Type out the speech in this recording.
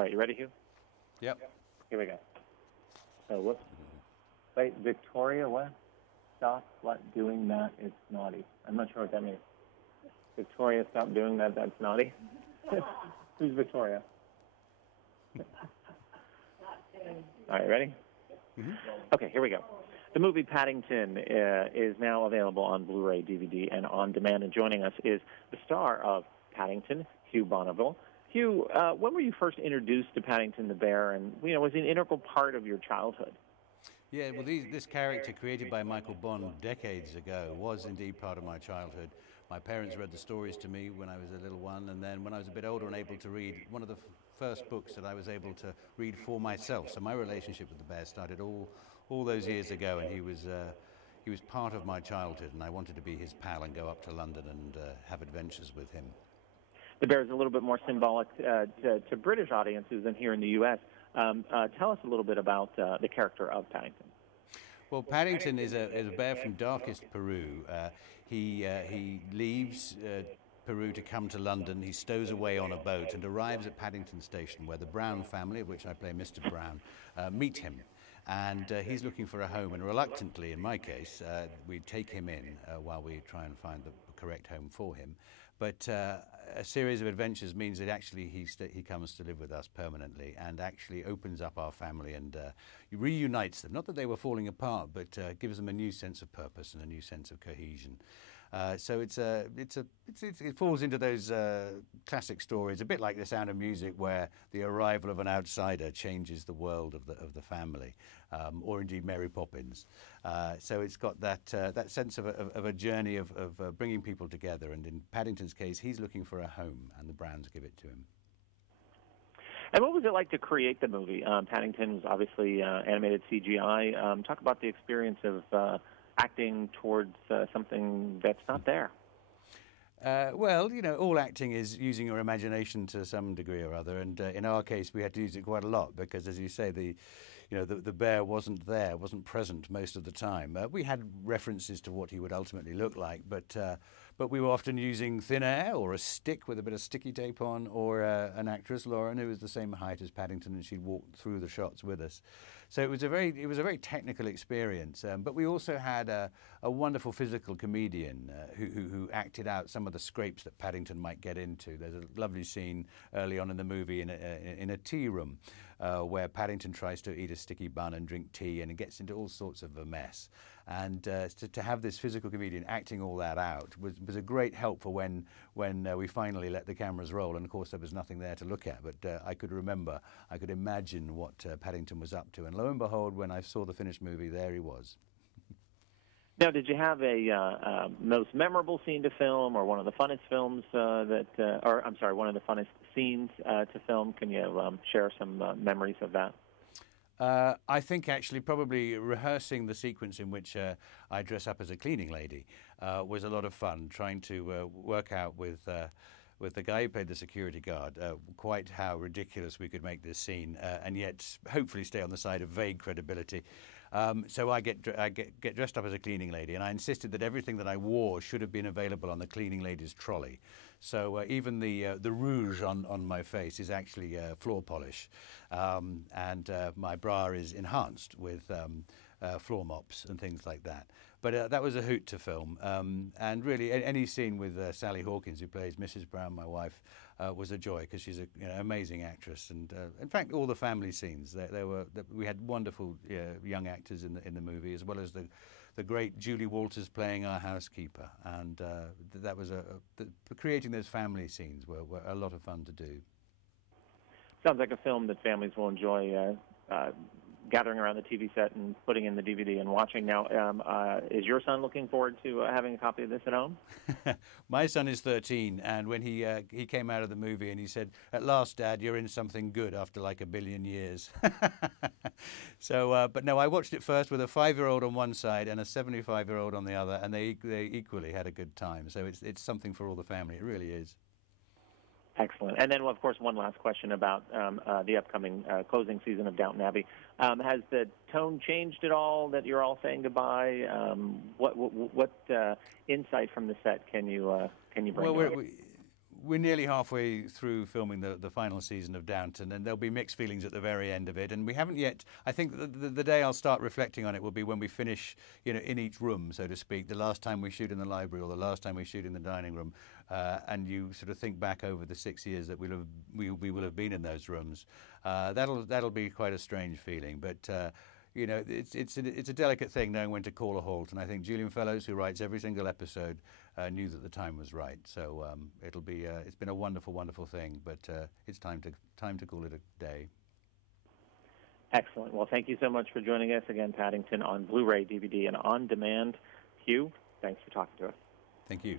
All right, you ready, Hugh? Yep. Here we go. So, whoops. Wait, Victoria, what? Stop doing that. It's naughty. I'm not sure what that means. Victoria, stop doing that. That's naughty. Who's Victoria? All right, ready? Mm-hmm. Okay, here we go. The movie Paddington is now available on Blu-ray, DVD, and on demand. And joining us is the star of Paddington, Hugh Bonneville. Hugh, when were you first introduced to Paddington the bear, and was he an integral part of your childhood? Yeah, well, this character created by Michael Bond decades ago was indeed part of my childhood. My parents read the stories to me when I was a little one, and then when I was a bit older and able to read, one of the first books that I was able to read for myself. So my relationship with the bear started all those years ago, and he was part of my childhood, and I wanted to be his pal and go up to London and have adventures with him. The bear is a little bit more symbolic to British audiences than here in the U.S. Tell us a little bit about the character of Paddington. Well, Paddington is a bear from darkest Peru. He leaves Peru to come to London. He stows away on a boat and arrives at Paddington Station, where the Brown family, of which I play Mr. Brown, meet him. And he's looking for a home, and reluctantly, in my case, we take him in while we try and find the correct home for him. But a series of adventures means that actually he comes to live with us permanently and actually opens up our family and reunites them. Not that they were falling apart, but gives them a new sense of purpose and a new sense of cohesion. So it falls into those classic stories, a bit like The Sound of Music, where the arrival of an outsider changes the world of the family, or indeed Mary Poppins. So it's got that sense of a journey of bringing people together. And in Paddington's case, he's looking for a home, and the Browns give it to him. And what was it like to create the movie? Paddington was obviously animated CGI. Talk about the experience of acting towards something that's not there. Well, all acting is using your imagination to some degree or other, and in our case, we had to use it quite a lot because, as you say, the bear wasn't there, wasn't present most of the time. We had references to what he would ultimately look like, but we were often using thin air or a stick with a bit of sticky tape on, or an actress, Lauren, who was the same height as Paddington, and she'd walk through the shots with us. So it was a very technical experience. But we also had a wonderful physical comedian who acted out some of the scrapes that Paddington might get into. There's a lovely scene early on in the movie in a tea room where Paddington tries to eat a sticky bun and drink tea, and it gets into all sorts of a mess. And to have this physical comedian acting all that out was a great help for when we finally let the cameras roll. And of course there was nothing there to look at, but I could imagine what Paddington was up to. And lo and behold, when I saw the finished movie, there he was. Now, did you have a most memorable scene to film, or one of the funnest films one of the funnest scenes to film? Can you share some memories of that? I think actually probably rehearsing the sequence in which I dress up as a cleaning lady was a lot of fun, trying to work out with the guy who played the security guard quite how ridiculous we could make this scene and yet hopefully stay on the side of vague credibility. So I get dressed up as a cleaning lady, and I insisted that everything that I wore should have been available on the cleaning lady's trolley. So even the rouge on my face is actually floor polish, and my bra is enhanced with floor mops and things like that. But that was a hoot to film, and really any scene with Sally Hawkins, who plays Mrs. Brown, my wife, was a joy because she's an amazing actress. And in fact, all the family scenes, we had wonderful young actors in the movie, as well as the great Julie Walters playing our housekeeper. And that was creating those family scenes were a lot of fun to do. Sounds like a film that families will enjoy gathering around the TV set and putting in the DVD and watching. Now, is your son looking forward to having a copy of this at home? My son is 13, and when he came out of the movie and he said, "At last, Dad, you're in something good after like a billion years." So, but no, I watched it first with a 5-year-old on one side and a 75-year-old on the other, and they equally had a good time. So it's something for all the family. It really is. Excellent. And then, of course, one last question about the upcoming closing season of Downton Abbey. Has the tone changed at all that you're all saying goodbye? What insight from the set can you bring? Well, we're nearly halfway through filming the final season of Downton, and there'll be mixed feelings at the very end of it. And we haven't yet. I think the day I'll start reflecting on it will be when we finish, in each room, so to speak. The last time we shoot in the library, or the last time we shoot in the dining room, and you sort of think back over the 6 years that we will have been in those rooms. That'll be quite a strange feeling, but. It's a delicate thing knowing when to call a halt, and I think Julian Fellows, who writes every single episode, knew that the time was right. So it's been a wonderful, wonderful thing, but it's time to call it a day. Excellent. Well, thank you so much for joining us again, Paddington, on Blu-ray, DVD, and on demand. Hugh, thanks for talking to us. Thank you.